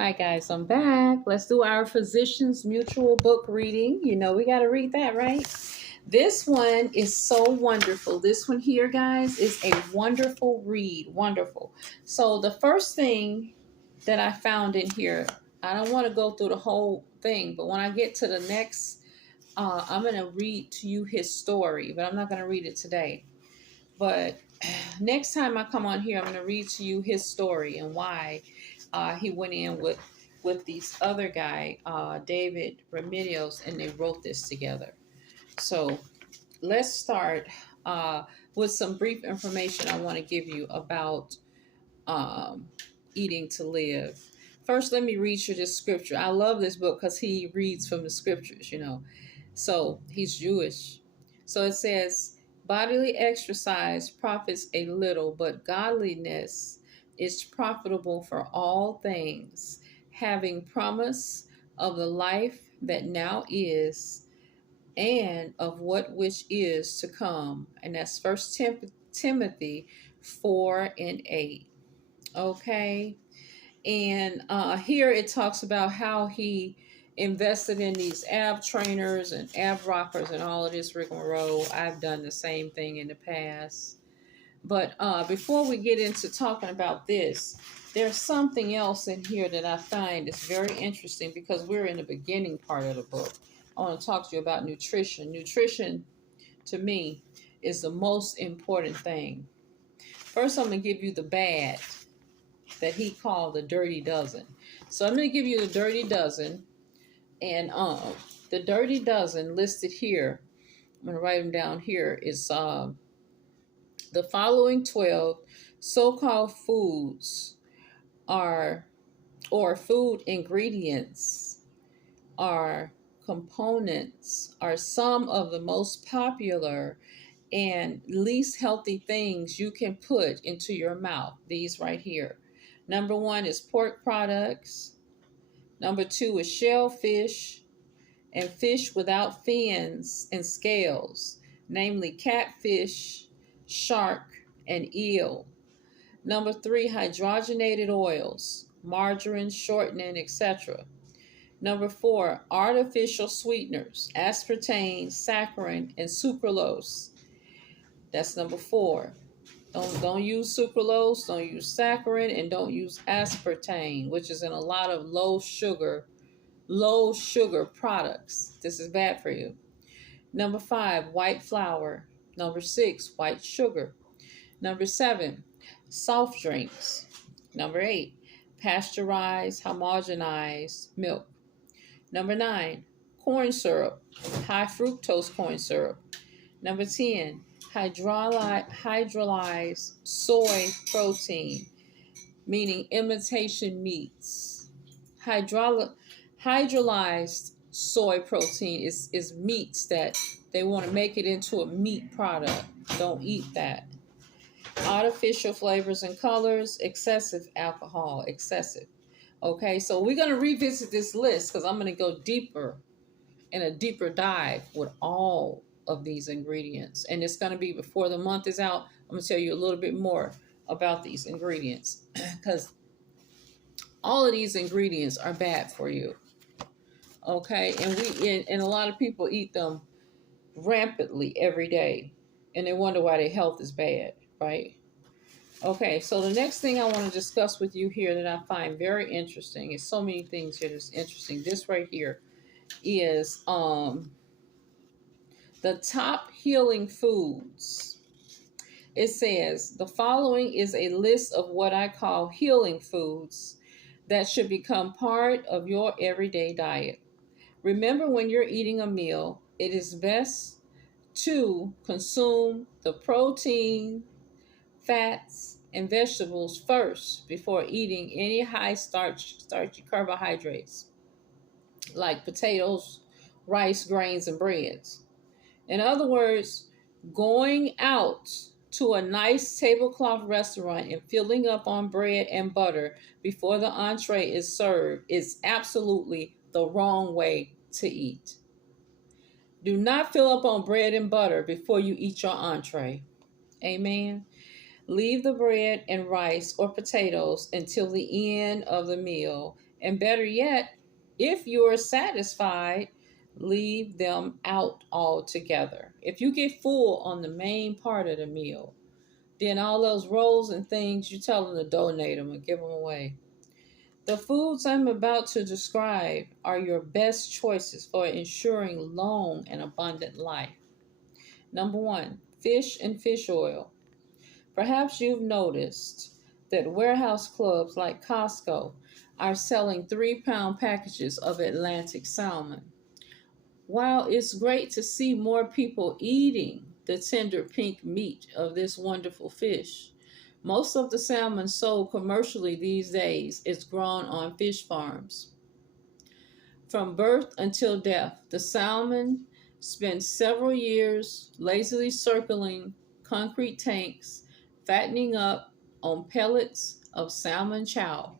Hi guys, I'm back. Let's do our Physicians Mutual book reading. You know we got to read that, right? This one is so wonderful. This one here, guys, is a wonderful read. Wonderful. So the first thing that I found in here, I don't want to go through the whole thing, but when I get to the next, I'm going to read to you his story, but I'm not going to read it today. But next time I come on here, I'm going to read to you his story and why he went in with these other guy, David Remedios, and they wrote this together. So let's start with some brief information I want to give you about um, Eating to Live. First, let me read you this scripture. I love this book because he reads from the scriptures, you know. So he's Jewish. So it says, bodily exercise profits a little, but godliness is profitable for all things, having promise of the life that now is and of what which is to come. And that's Timothy 4:8. Okay. And here it talks about how he invested in these ab trainers and ab rockers and all of this rigmarole. I've done the same thing in the past. But before we get into talking about this, there's something else in here that I find is very interesting because we're in the beginning part of the book. I want to talk to you about nutrition. Nutrition, to me, is the most important thing. First, I'm going to give you the bad that he called the dirty dozen. So I'm going to give you the dirty dozen, and the dirty dozen listed here. I'm going to write them down here. Is the following 12 so-called foods are, or food ingredients are components, are some of the most popular and least healthy things you can put into your mouth. These right here. Number one is pork products. Number two is shellfish and fish without fins and scales, namely catfish, shark, and eel. Number three, hydrogenated oils, margarine, shortening, etc. Number four, artificial sweeteners, aspartame, saccharin, and sucralose. That's number four. Don't use sucralose, don't use saccharin, and don't use aspartame, which is in a lot of low sugar products. This is bad for you. Number five, white flour. Number six, white sugar. Number seven, soft drinks. Number eight, pasteurized, homogenized milk. Number nine, corn syrup, high fructose corn syrup. Number 10, hydrolyzed soy protein, meaning imitation meats. Hydrolyzed soy protein is meats that they want to make it into a meat product. Don't eat that. Artificial flavors and colors, excessive alcohol, excessive. Okay, so we're going to revisit this list because I'm going to go deeper in a deeper dive with all of these ingredients. And it's going to be before the month is out. I'm going to tell you a little bit more about these ingredients because all of these ingredients are bad for you. Okay, and a lot of people eat them rampantly every day and they wonder why their health is bad, right? Okay, so the next thing I want to discuss with you here that I find very interesting is so many things here that's interesting. This right here is the top healing foods. It says the following is a list of what I call healing foods that should become part of your everyday diet. Remember, when you're eating a meal, it is best to consume the protein, fats, and vegetables first before eating any high starchy carbohydrates like potatoes, rice, grains, and breads. In other words, going out to a nice tablecloth restaurant and filling up on bread and butter before the entree is served is absolutely the wrong way to eat. Do not fill up on bread and butter before you eat your entree. Amen. Leave the bread and rice or potatoes until the end of the meal And better yet, if you're satisfied, leave them out altogether. If you get full on the main part of the meal, then all those rolls and things, you tell them to donate them or give them away. The foods I'm about to describe are your best choices for ensuring long and abundant life. Number one, fish and fish oil. Perhaps you've noticed that warehouse clubs like Costco are selling 3-pound packages of Atlantic salmon. While it's great to see more people eating the tender pink meat of this wonderful fish, most of the salmon sold commercially these days is grown on fish farms. From birth until death, the salmon spend several years lazily circling concrete tanks, fattening up on pellets of salmon chow,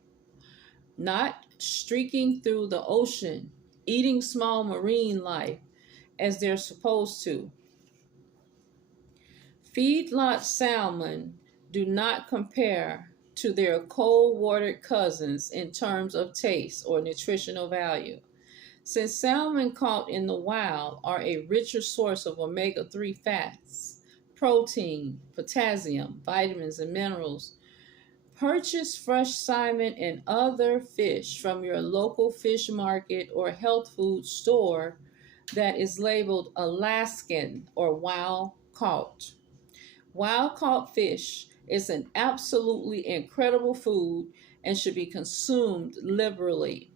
not streaking through the ocean, eating small marine life as they're supposed to. Feedlot salmon do not compare to their cold-watered cousins in terms of taste or nutritional value. Since salmon caught in the wild are a richer source of omega-3 fats, protein, potassium, vitamins, and minerals, purchase fresh salmon and other fish from your local fish market or health food store that is labeled Alaskan or wild caught. Wild caught fish is an absolutely incredible food and should be consumed liberally.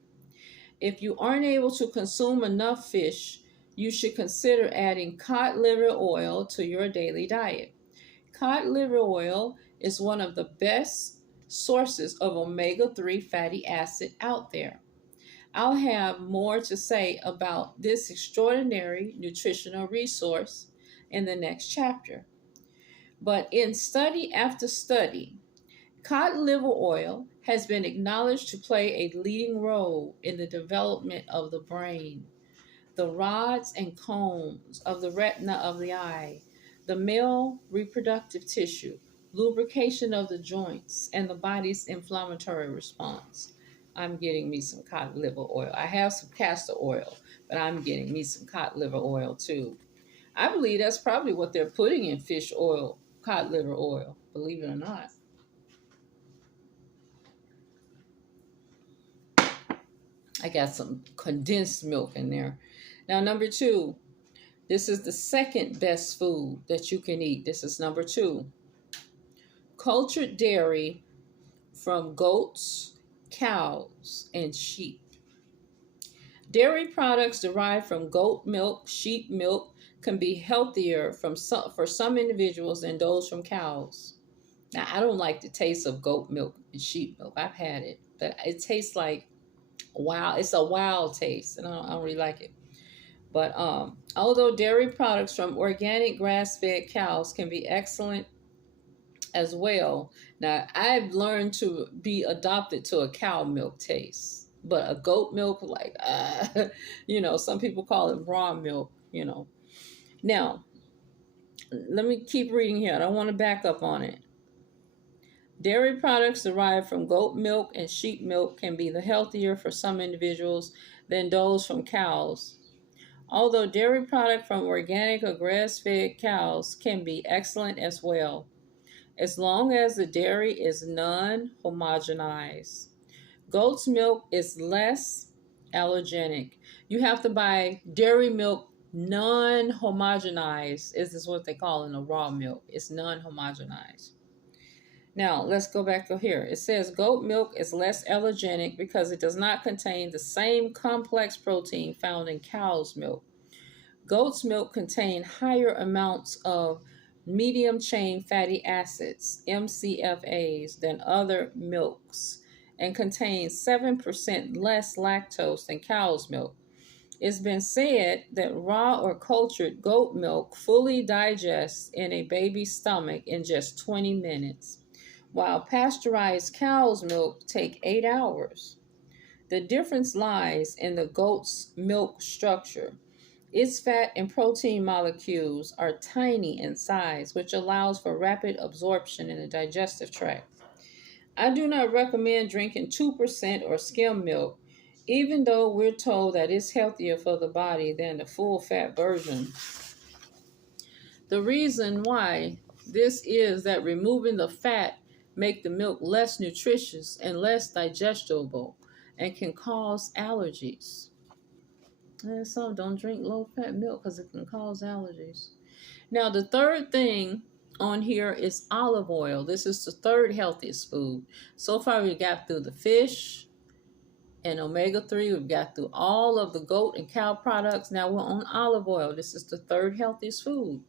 If you aren't able to consume enough fish, you should consider adding cod liver oil to your daily diet. Cod liver oil is one of the best sources of omega-3 fatty acid out there. I'll have more to say about this extraordinary nutritional resource in the next chapter. But in study after study, cod liver oil has been acknowledged to play a leading role in the development of the brain, the rods and cones of the retina of the eye, the male reproductive tissue, lubrication of the joints, and the body's inflammatory response. I'm getting me some cod liver oil. I have some castor oil, but I'm getting me some cod liver oil too. I believe that's probably what they're putting in fish oil, cod liver oil, believe it or not. I got some condensed milk in there. Now, number two, this is the second best food that you can eat. This is number two. Cultured dairy from goats, cows, and sheep. Dairy products derived from goat milk, sheep milk can be healthier for some individuals than those from cows. Now, I don't like the taste of goat milk and sheep milk. I've had it, but it tastes like wow. It's a wild taste, and I don't really like it. But although dairy products from organic grass-fed cows can be excellent as well, now I've learned to be adopted to a cow milk taste, but a goat milk, like, some people call it raw milk, Now, let me keep reading here. I don't want to back up on it. Dairy products derived from goat milk and sheep milk can be the healthier for some individuals than those from cows. Although dairy product from organic or grass-fed cows can be excellent as well, as long as the dairy is non-homogenized. Goat's milk is less allergenic. You have to buy dairy milk non-homogenized. This is what they call in the raw milk. It's non-homogenized. Now, let's go back to here. It says goat milk is less allergenic because it does not contain the same complex protein found in cow's milk. Goat's milk contain higher amounts of medium chain fatty acids, MCFAs, than other milks and contains 7% less lactose than cow's milk. It's been said that raw or cultured goat milk fully digests in a baby's stomach in just 20 minutes, while pasteurized cow's milk take 8 hours. The difference lies in the goat's milk structure. Its fat and protein molecules are tiny in size, which allows for rapid absorption in the digestive tract. I do not recommend drinking 2% or skim milk, even though we're told that it's healthier for the body than the full fat version. The reason why this is that removing the fat make the milk less nutritious and less digestible and can cause allergies. And some don't drink low fat milk because it can cause allergies. Now, the third thing on here is olive oil. This is the third healthiest food. So far, we got through the fish and omega-3. We've got through all of the goat and cow products. Now we're on olive oil. This is the third healthiest food.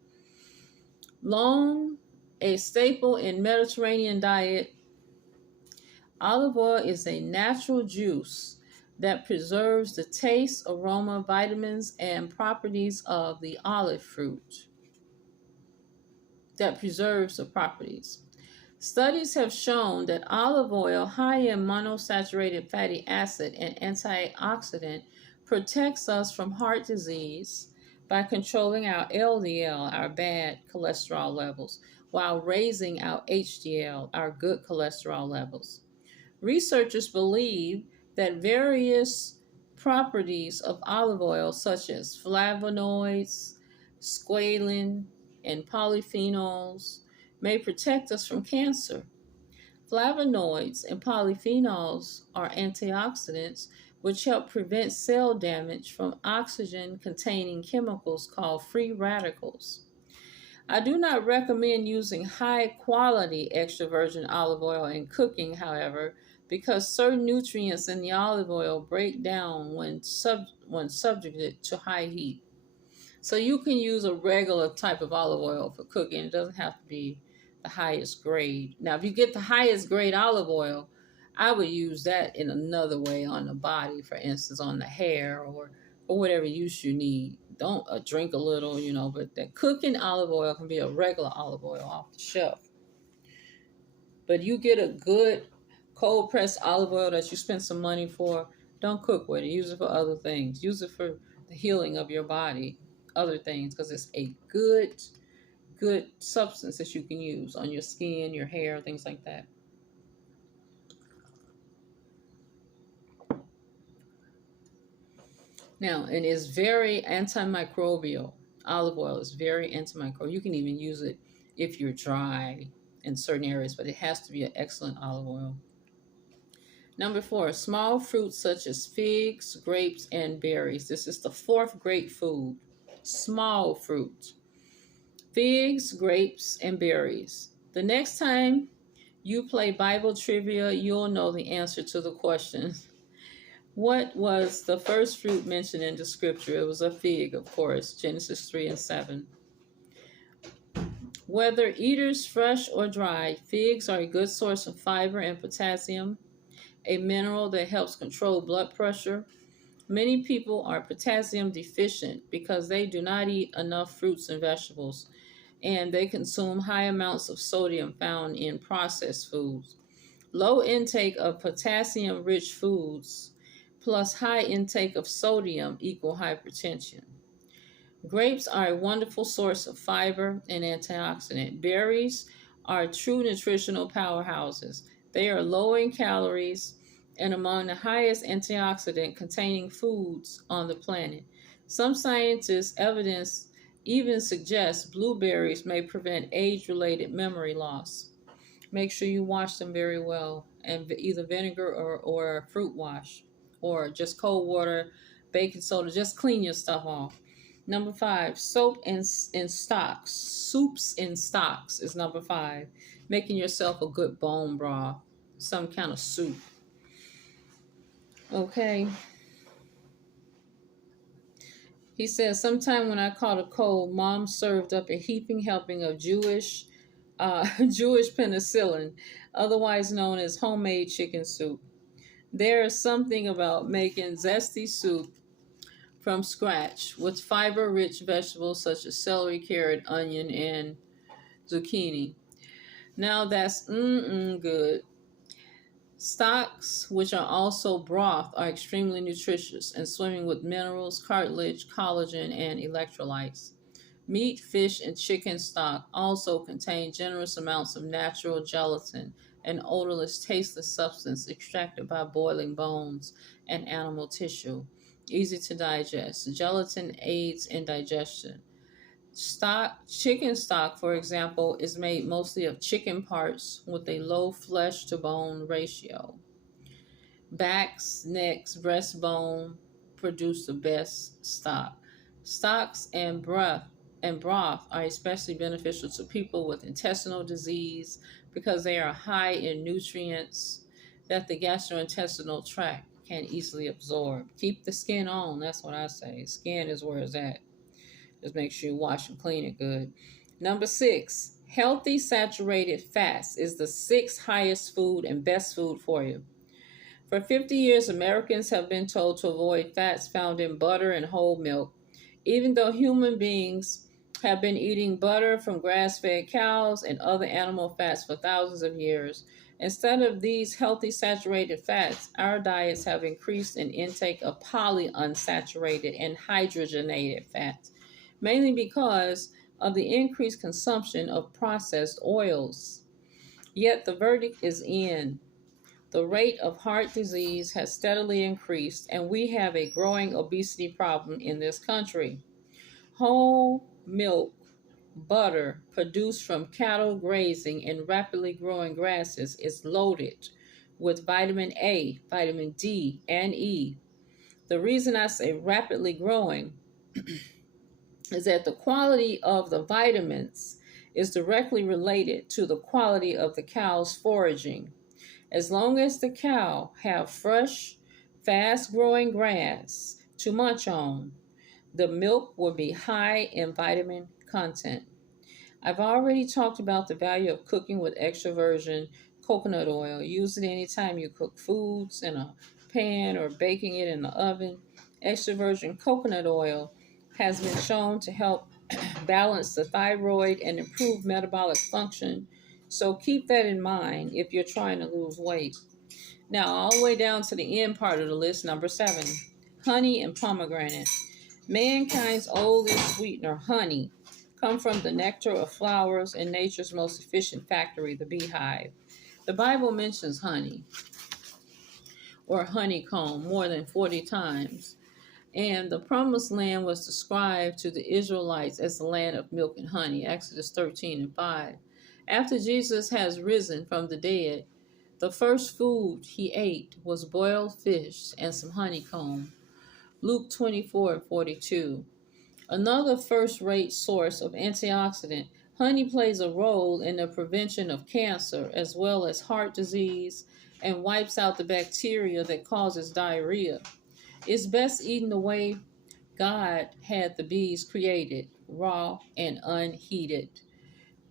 Long a staple in Mediterranean diet, olive oil is a natural juice that preserves the taste, aroma, vitamins, and properties of the olive fruit. That preserves the properties. Studies have shown that olive oil, high in monosaturated fatty acid and antioxidant, protects us from heart disease by controlling our LDL, our bad cholesterol levels, while raising our HDL, our good cholesterol levels. Researchers believe that various properties of olive oil, such as flavonoids, squalene, and polyphenols, may protect us from cancer. Flavonoids and polyphenols are antioxidants which help prevent cell damage from oxygen-containing chemicals called free radicals. I do not recommend using high-quality extra virgin olive oil in cooking, however, because certain nutrients in the olive oil break down when subjected to high heat. So you can use a regular type of olive oil for cooking. It doesn't have to be the highest grade. Now, if you get the highest grade olive oil, I would use that in another way on the body, for instance, on the hair or whatever use you need. Don't drink a little, but that cooking olive oil can be a regular olive oil off the shelf. But you get a good cold pressed olive oil that you spend some money for, don't cook with it. Use it for other things. Use it for the healing of your body, other things, because it's a good substance that you can use on your skin, your hair, things like that. Now, it is very antimicrobial. Olive oil is very antimicrobial. You can even use it if you're dry in certain areas, but it has to be an excellent olive oil. Number 4, small fruits such as figs, grapes, and berries. This is the fourth great food. Small fruit. Figs, grapes, and berries. The next time you play Bible trivia, you'll know the answer to the question. What was the first fruit mentioned in the scripture? It was a fig, of course, Genesis 3 and 7. Whether eaters fresh or dried, figs are a good source of fiber and potassium, a mineral that helps control blood pressure. Many people are potassium deficient because they do not eat enough fruits and vegetables, and they consume high amounts of sodium found in processed foods. Low intake of potassium-rich foods plus high intake of sodium equal hypertension. Grapes are a wonderful source of fiber and antioxidant. Berries are true nutritional powerhouses. They are low in calories and among the highest antioxidant containing foods on the planet. Some scientists' evidence even suggests blueberries may prevent age-related memory loss. Make sure you wash them very well, and either vinegar or fruit wash, or just cold water, baking soda. Just clean your stuff off. Number 5, soap in stocks. Soups in stocks is number 5. Making yourself a good bone broth, some kind of soup. Okay. He says, sometime when I caught a cold, Mom served up a heaping helping of Jewish penicillin, otherwise known as homemade chicken soup. There is something about making zesty soup from scratch with fiber-rich vegetables such as celery, carrot, onion, and zucchini. Now that's good. Stocks, which are also broth, are extremely nutritious and swimming with minerals, cartilage, collagen, and electrolytes. Meat, fish, and chicken stock also contain generous amounts of natural gelatin an odorless, tasteless substance extracted by boiling bones and animal tissue. Easy to digest. Gelatin aids in digestion. Chicken stock, for example, is made mostly of chicken parts with a low flesh to bone ratio. Backs, necks, breastbone produce the best stock. Stocks and broth are especially beneficial to people with intestinal disease because they are high in nutrients that the gastrointestinal tract can easily absorb. Keep the skin on, that's what I say. Skin is where it's at. Just make sure you wash and clean it good. Number 6, healthy saturated fats is the sixth highest food and best food for you. For 50 years, Americans have been told to avoid fats found in butter and whole milk, even though human beings have been eating butter from grass-fed cows and other animal fats for thousands of years. Instead of these healthy saturated fats, our diets have increased in intake of polyunsaturated and hydrogenated fats, mainly because of the increased consumption of processed oils. Yet the verdict is in. The rate of heart disease has steadily increased, and we have a growing obesity problem in this country. Whole milk butter produced from cattle grazing in rapidly growing grasses is loaded with vitamin A, vitamin D, and E. The reason I say rapidly growing is that the quality of the vitamins is directly related to the quality of the cow's foraging. As long as the cow have fresh, fast-growing grass to munch on, the milk will be high in vitamin content. I've already talked about the value of cooking with extra virgin coconut oil. Use it anytime you cook foods in a pan or baking it in the oven. Extra virgin coconut oil has been shown to help balance the thyroid and improve metabolic function. So keep that in mind if you're trying to lose weight. Now, all the way down to the end part of the list, number 7, honey and pomegranate. Mankind's oldest sweetener, honey, come from the nectar of flowers in nature's most efficient factory, the beehive. The Bible mentions honey or honeycomb more than 40 times. And the promised land was described to the Israelites as the land of milk and honey, Exodus 13:5. After Jesus has risen from the dead, the first food he ate was boiled fish and some honeycomb, Luke 24:42. Another first-rate source of antioxidant, honey plays a role in the prevention of cancer as well as heart disease and wipes out the bacteria that causes diarrhea. It's best eaten the way God had the bees created, raw and unheated,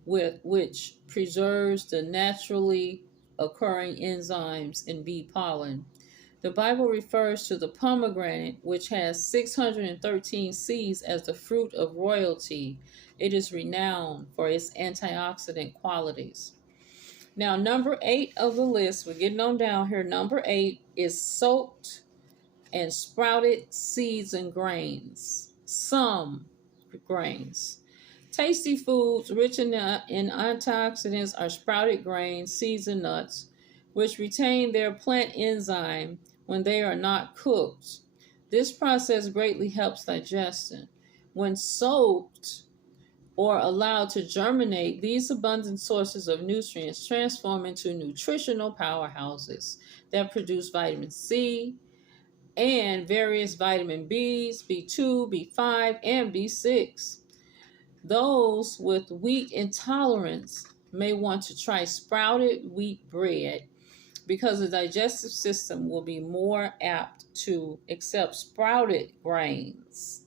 which preserves the naturally occurring enzymes in bee pollen. The Bible refers to the pomegranate, which has 613 seeds, as the fruit of royalty. It is renowned for its antioxidant qualities. Now, number 8 of the list, we're getting on down here. Number 8 is soaked and sprouted seeds and grains. Some grains. Tasty foods rich in antioxidants are sprouted grains, seeds, and nuts, which retain their plant enzyme when they are not cooked. This process greatly helps digestion. When soaked or allowed to germinate, these abundant sources of nutrients transform into nutritional powerhouses that produce vitamin C and various vitamin Bs, B2, B5, and B6. Those with wheat intolerance may want to try sprouted wheat bread because the digestive system will be more apt to accept sprouted grains.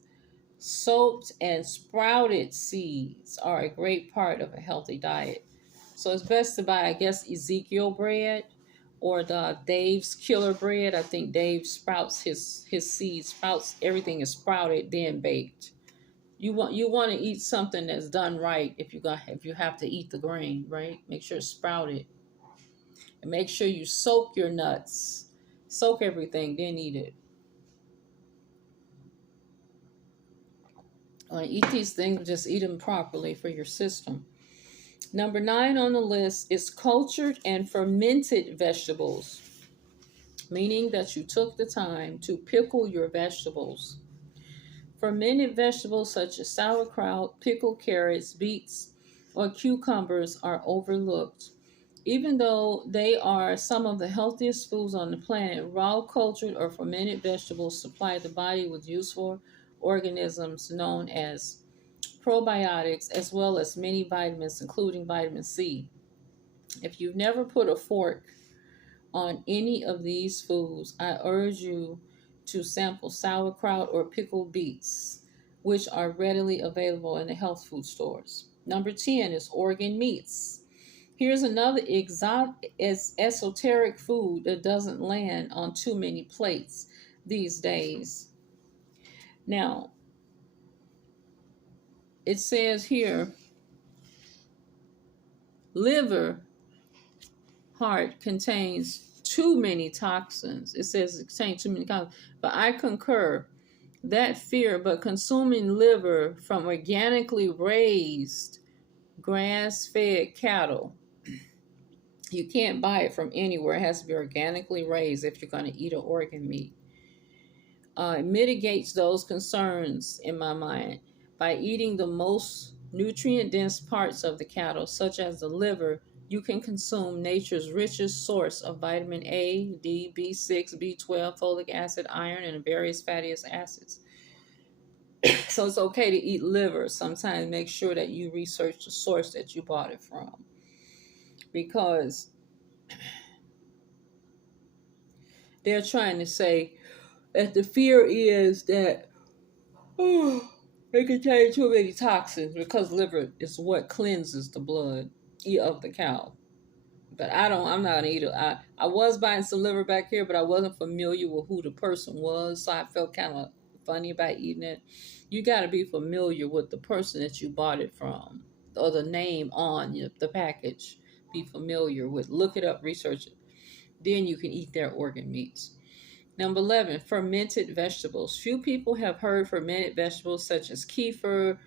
Soaked and sprouted seeds are a great part of a healthy diet. So it's best to buy, I guess, Ezekiel bread or the Dave's Killer bread. I think Dave sprouts his seeds, sprouts everything is sprouted, then baked. You want to eat something that's done right if you have to eat the grain, right? Make sure it's sprouted. And make sure you soak your nuts. Soak everything, then eat it. Eat these things, just eat them properly for your system. Number 9 on the list is cultured and fermented vegetables, meaning that you took the time to pickle your vegetables. Fermented vegetables such as sauerkraut, pickled carrots, beets, or cucumbers are overlooked. Even though they are some of the healthiest foods on the planet, raw, cultured, or fermented vegetables supply the body with useful organisms known as probiotics, as well as many vitamins, including vitamin C. If you've never put a fork on any of these foods, I urge you to sample sauerkraut or pickled beets, which are readily available in the health food stores. Number 10 is organ meats. Here's another exotic, esoteric food that doesn't land on too many plates these days. Now, it says here, liver heart contains too many toxins. It says it contains too many toxins, but I concur that fear. But consuming liver from organically raised grass-fed cattle, you can't buy it from anywhere. It has to be organically raised if you're going to eat an organ meat. It mitigates those concerns in my mind by eating the most nutrient-dense parts of the cattle, such as the liver. You can consume nature's richest source of vitamin A, D, B6, B12, folic acid, iron, and various fatty acids. So it's okay to eat liver. Sometimes make sure that you research the source that you bought it from, because they're trying to say that the fear is that they contain too many toxins, because liver is what cleanses the blood of the cow. But I'm not gonna eat it. I was buying some liver back here, but I wasn't familiar with who the person was, so I felt kind of funny about eating it. You got to be familiar with the person that you bought it from, or the name on the package. Be familiar with, look it up, research it. Then you can eat their organ meats. Number 11, fermented vegetables. Few people have heard fermented vegetables such as kefir,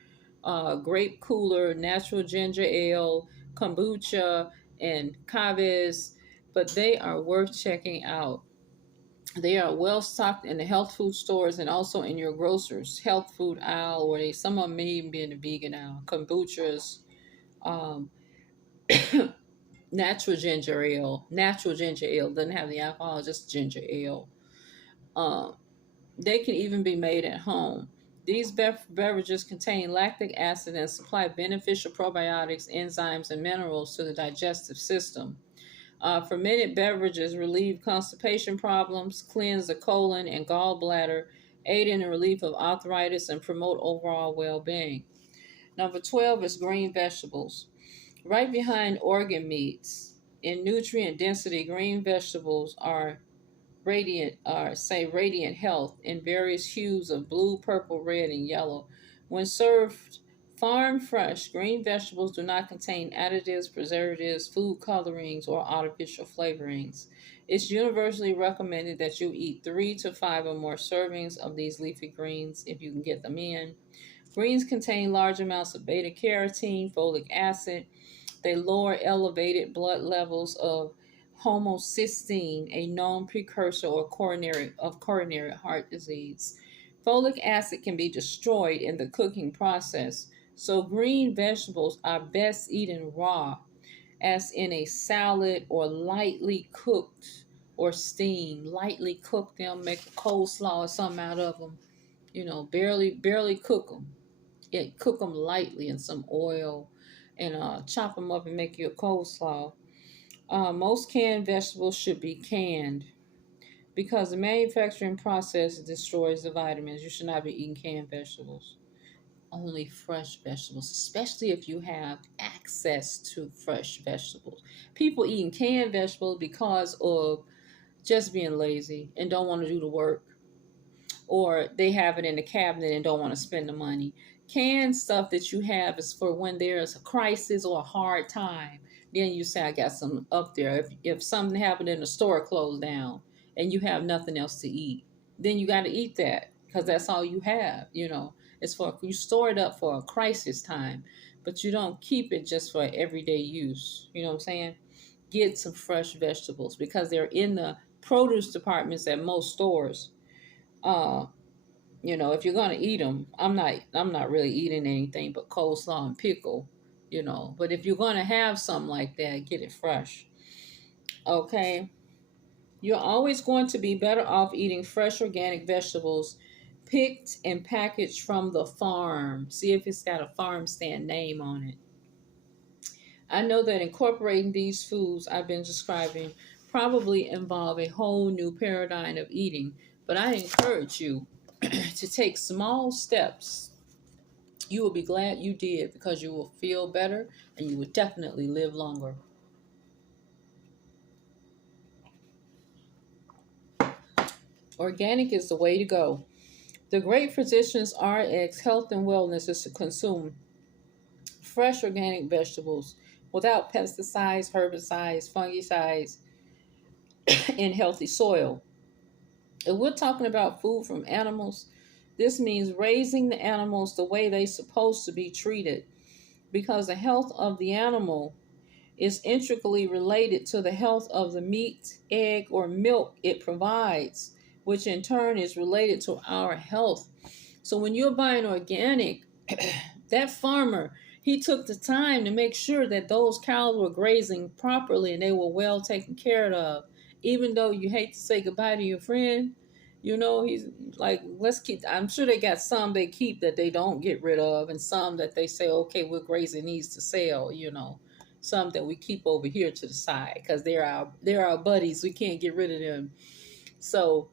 grape cooler, natural ginger ale, kombucha, and kaveh, but they are worth checking out. They are well stocked in the health food stores and also in your grocer's health food aisle, or some of them may even be in the vegan aisle. Kombuchas, um, natural ginger ale. Natural ginger ale doesn't have the alcohol, just ginger ale. They can even be made at home. These beverages contain lactic acid and supply beneficial probiotics, enzymes, and minerals to the digestive system. Fermented beverages relieve constipation problems, cleanse the colon and gallbladder, aid in the relief of arthritis, and promote overall well-being. Number 12 is green vegetables. Right behind organ meats in nutrient density, green vegetables are radiant health in various hues of blue, purple, red, and yellow. When served farm fresh, green vegetables do not contain additives, preservatives, food colorings, or artificial flavorings. It's universally recommended that you eat 3 to 5 or more servings of these leafy greens if you can get them in. Greens contain large amounts of beta carotene, folic acid. They lower elevated blood levels of homocysteine, a known precursor of coronary heart disease. Folic acid can be destroyed in the cooking process, so green vegetables are best eaten raw, as in a salad, or lightly cooked or steamed. Lightly cook them, make a coleslaw or something out of them. Barely cook them. Yeah, cook them lightly in some oil, and chop them up and make you a coleslaw. Most canned vegetables should be canned, because the manufacturing process destroys the vitamins. You should not be eating canned vegetables. Only fresh vegetables, especially if you have access to fresh vegetables. People eating canned vegetables because of just being lazy and don't want to do the work, or they have it in the cabinet and don't want to spend the money. Canned stuff that you have is for when there's a crisis or a hard time. Then you say, I got some up there. If something happened in the store closed down and you have nothing else to eat, then you got to eat that, because that's all you have. It's for, you store it up for a crisis time. but you don't keep it just for everyday use. You know what I'm saying? Get some fresh vegetables because they're in the produce departments at most stores. Uh, if you're gonna eat them, I'm not really eating anything but coleslaw and pickle. But if you're gonna have something like that, get it fresh. Okay, you're always going to be better off eating fresh organic vegetables picked and packaged from the farm. See if it's got a farm stand name on it. I know that incorporating these foods I've been describing probably involve a whole new paradigm of eating, but I encourage you to take small steps. You will be glad you did because you will feel better and you will definitely live longer. Organic is the way to go. The Great Physicians RX Health and Wellness is to consume fresh organic vegetables without pesticides, herbicides, fungicides, and healthy soil. If we're talking about food from animals, this means raising the animals the way they're supposed to be treated because the health of the animal is intricately related to the health of the meat, egg, or milk it provides, which in turn is related to our health. So when you're buying organic, that farmer, he took the time to make sure that those cows were grazing properly and they were well taken care of. Even though you hate to say goodbye to your friend, he's like, let's keep, I'm sure they got some they keep that they don't get rid of, and some that they say, okay, we're grazing these to sell. Some that we keep over here to the side because they're our buddies. We can't get rid of them. So,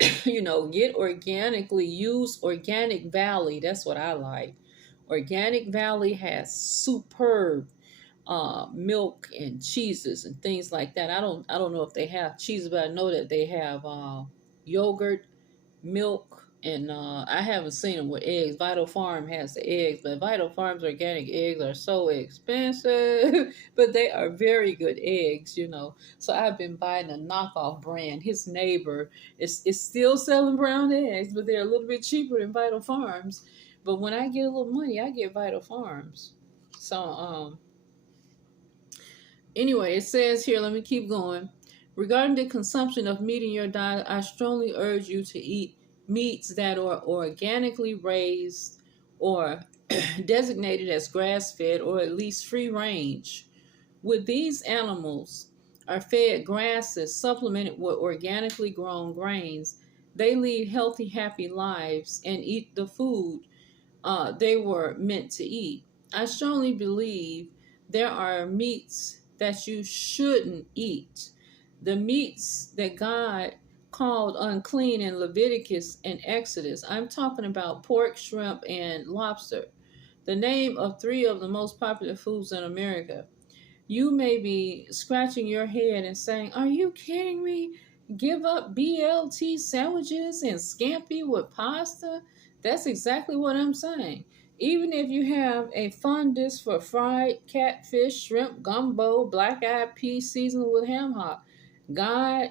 get organically, use Organic Valley. That's what I like. Organic Valley has superb milk and cheeses and things like that. I don't know if they have cheese, but I know that they have yogurt, milk, and I haven't seen them with eggs. Vital Farm has the eggs, but Vital Farm's organic eggs are so expensive, but they are very good eggs. So I've been buying a knockoff brand. His neighbor is still selling brown eggs, but they're a little bit cheaper than Vital Farms. But when I get a little money, I get Vital Farms. So anyway, it says here, let me keep going. Regarding the consumption of meat in your diet, I strongly urge you to eat meats that are organically raised or designated as grass fed or at least free range. With these animals are fed grasses supplemented with organically grown grains, they lead healthy, happy lives and eat the food they were meant to eat. I strongly believe there are meats that you shouldn't eat. The meats that God called unclean in Leviticus and Exodus. I'm talking about pork, shrimp, and lobster. The name of three of the most popular foods in America. You may be scratching your head and saying, are you kidding me? Give up BLT sandwiches and scampi with pasta? That's exactly what I'm saying. Even if you have a fondness for fried catfish, shrimp, gumbo, black-eyed peas seasoned with ham hock, God,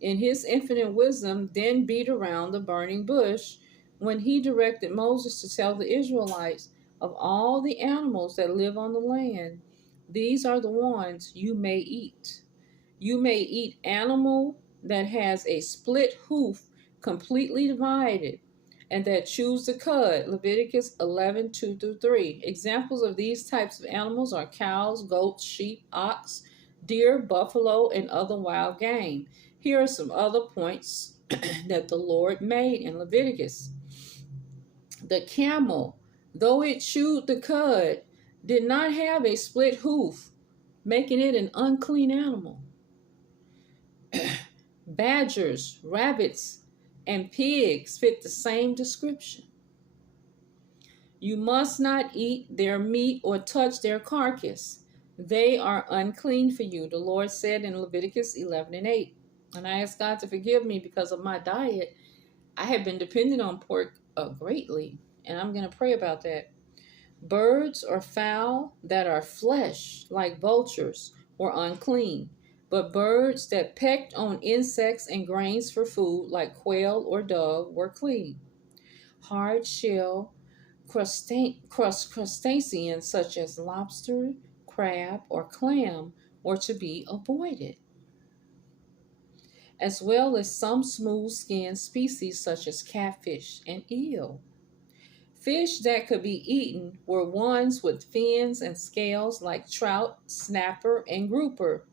in his infinite wisdom, then beat around the burning bush when he directed Moses to tell the Israelites of all the animals that live on the land. These are the ones you may eat. You may eat animal that has a split hoof completely divided and that chews the cud. Leviticus 11:2-3. Examples of these types of animals are cows, goats, sheep, ox, deer, buffalo, and other wild game. Here are some other points that the Lord made in Leviticus. The camel, though it chewed the cud, did not have a split hoof, making it an unclean animal. Badgers, rabbits, and pigs fit the same description. You must not eat their meat or touch their carcass. They are unclean for you, the Lord said in Leviticus 11:8. And I ask God to forgive me because of my diet. I have been dependent on pork greatly, and I'm going to pray about that. Birds or fowl that are flesh, like vultures, were unclean, but birds that pecked on insects and grains for food, like quail or dove, were clean. Hard shell, crustaceans such as lobster, crab, or clam were to be avoided, as well as some smooth-skinned species such as catfish and eel. Fish that could be eaten were ones with fins and scales like trout, snapper, and grouper.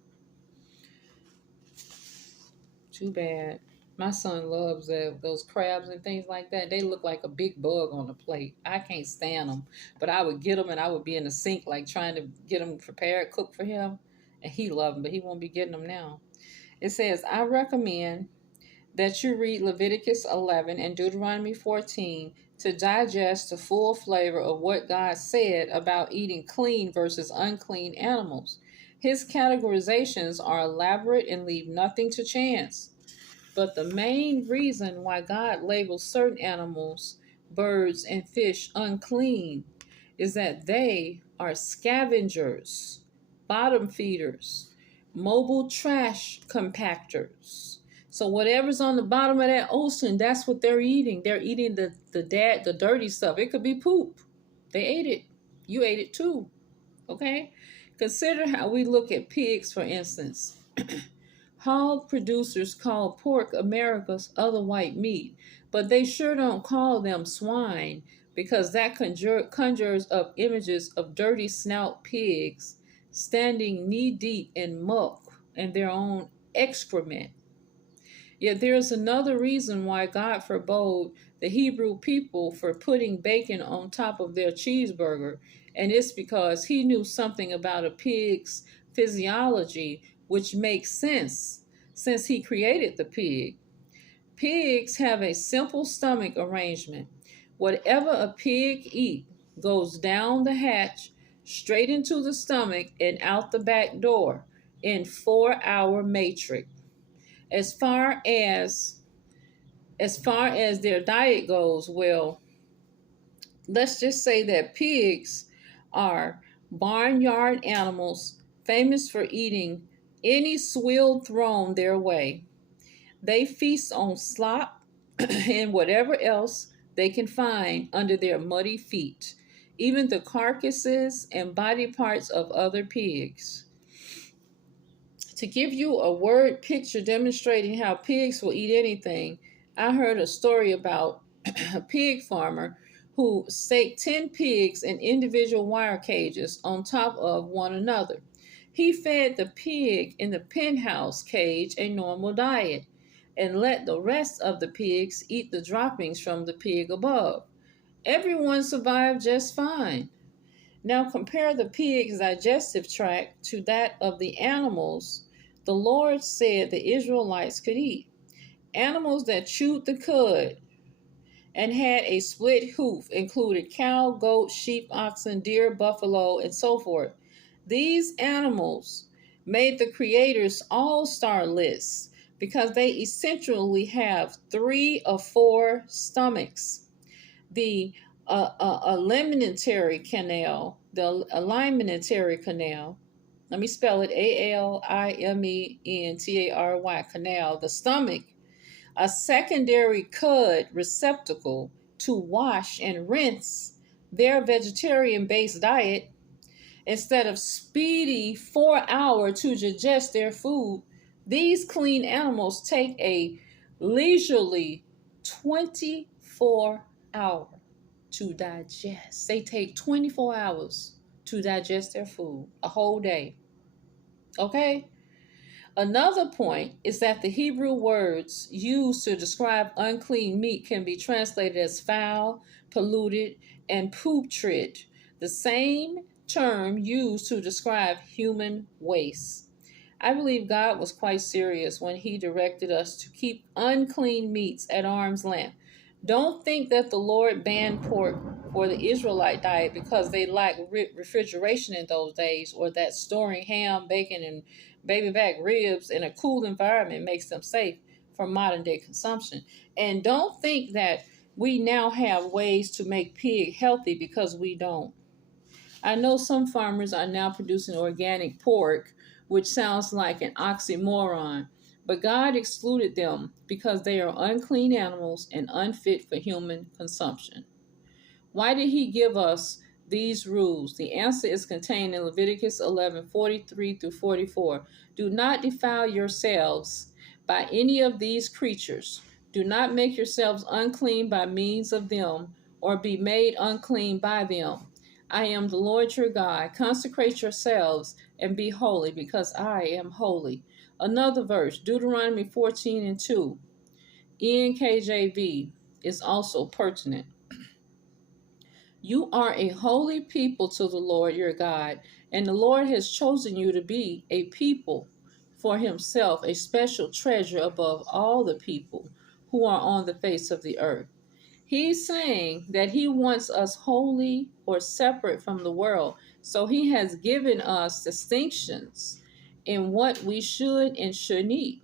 Too bad. My son loves those crabs and things like that. They look like a big bug on a plate. I can't stand them. But I would get them and I would be in the sink like trying to get them prepared, cook for him. And he loved them, but he won't be getting them now. It says, I recommend that you read Leviticus 11 and Deuteronomy 14 to digest the full flavor of what God said about eating clean versus unclean animals. His categorizations are elaborate and leave nothing to chance. But the main reason why God labels certain animals, birds, and fish unclean is that they are scavengers, bottom feeders, mobile trash compactors. So whatever's on the bottom of that ocean, that's what they're eating. They're eating the dirty stuff. It could be poop. They ate it. You ate it too. Okay? Consider how we look at pigs, for instance. Hog producers call pork America's other white meat, but they sure don't call them swine because that conjures up images of dirty snout pigs standing knee-deep in muck and their own excrement. Yet there is another reason why God forbade the Hebrew people for putting bacon on top of their cheeseburger, and it's because he knew something about a pig's physiology, which makes sense since he created the pig. Pigs have a simple stomach arrangement. Whatever a pig eats goes down the hatch, straight into the stomach, and out the back door in 4-hour matrix. As far as their diet goes, well, let's just say that pigs are barnyard animals famous for eating any swill thrown their way. They feast on slop and whatever else they can find under their muddy feet, even the carcasses and body parts of other pigs. To give you a word picture demonstrating how pigs will eat anything, I heard a story about a pig farmer who staked 10 pigs in individual wire cages on top of one another. He fed the pig in the penthouse cage a normal diet and let the rest of the pigs eat the droppings from the pig above. Everyone survived just fine. Now compare the pig's digestive tract to that of the animals the Lord said the Israelites could eat. Animals that chewed the cud and had a split hoof included cow, goat, sheep, oxen, deer, buffalo, and so forth. These animals made the Creator's all-star list because they essentially have 3 or 4 stomachs. The alimentary canal, let me spell it alimentary, canal, the stomach, a secondary cud receptacle to wash and rinse their vegetarian-based diet. Instead of speedy 4-hour to digest their food, these clean animals take a leisurely 24-hour to digest. They take 24 hours to digest their food, a whole day. Okay? Another point is that the Hebrew words used to describe unclean meat can be translated as foul, polluted, and putrid, the same term used to describe human waste. I believe God was quite serious when he directed us to keep unclean meats at arm's length. Don't think that the Lord banned pork for the Israelite diet because they lacked refrigeration in those days, or that storing ham, bacon, and baby back ribs in a cool environment makes them safe for modern day consumption. And don't think that we now have ways to make pig healthy, because we don't. I know some farmers are now producing organic pork, which sounds like an oxymoron, but God excluded them because they are unclean animals and unfit for human consumption. Why did he give us these rules? The answer is contained in Leviticus 11:43 through 44. Do not defile yourselves by any of these creatures. Do not make yourselves unclean by means of them, or be made unclean by them. I am the Lord your God. Consecrate yourselves and be holy, because I am holy. Another verse, Deuteronomy 14:2, NKJV, is also pertinent. You are a holy people to the Lord your God, and the Lord has chosen you to be a people for himself, a special treasure above all the people who are on the face of the earth. He's saying that he wants us holy or separate from the world. So he has given us distinctions in what we should and shouldn't eat.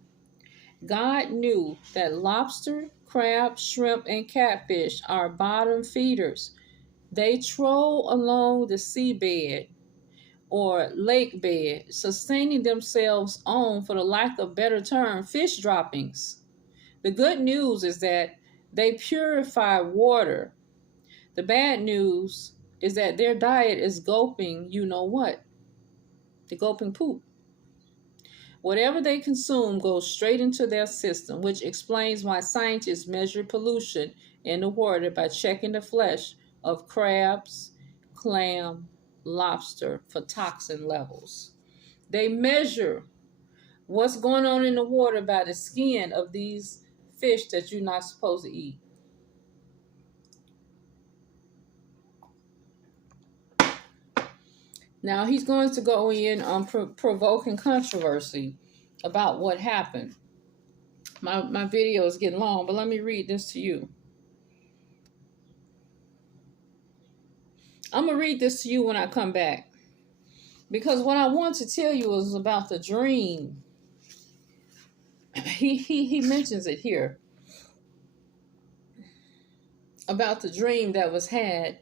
God knew that lobster, crab, shrimp, and catfish are bottom feeders. They troll along the seabed or lake bed, sustaining themselves on, for the lack of better term, fish droppings. The good news is that they purify water. The bad news is that their diet is gulping, you know what? The gulping poop. Whatever they consume goes straight into their system, which explains why scientists measure pollution in the water by checking the flesh of crabs, clam, lobster for toxin levels. They measure what's going on in the water by the skin of these fish that you're not supposed to eat. Now he's going to go in on provoking controversy about what happened. My video is getting long, but let me read this to you. I'm going to read this to you when I come back, because what I want to tell you is about the dream. He mentions it here about the dream that was had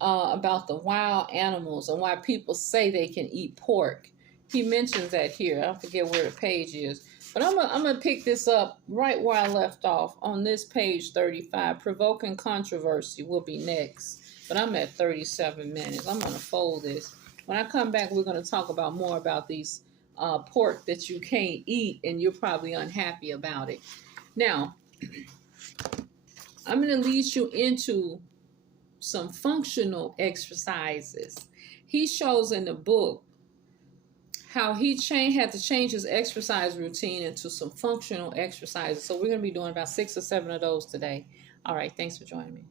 about the wild animals and why people say they can eat pork. He mentions that here. I forget where the page is, but I'm gonna pick this up right where I left off on this page 35. Provoking controversy will be next, but I'm at 37 minutes. I'm gonna fold this. When I come back, we're gonna talk about more about these pork that you can't eat, and you're probably unhappy about it. Now, I'm gonna lead you into some functional exercises. He shows in the book how he had to change his exercise routine into some functional exercises. So we're going to be doing about 6 or 7 of those today. All right, thanks for joining me.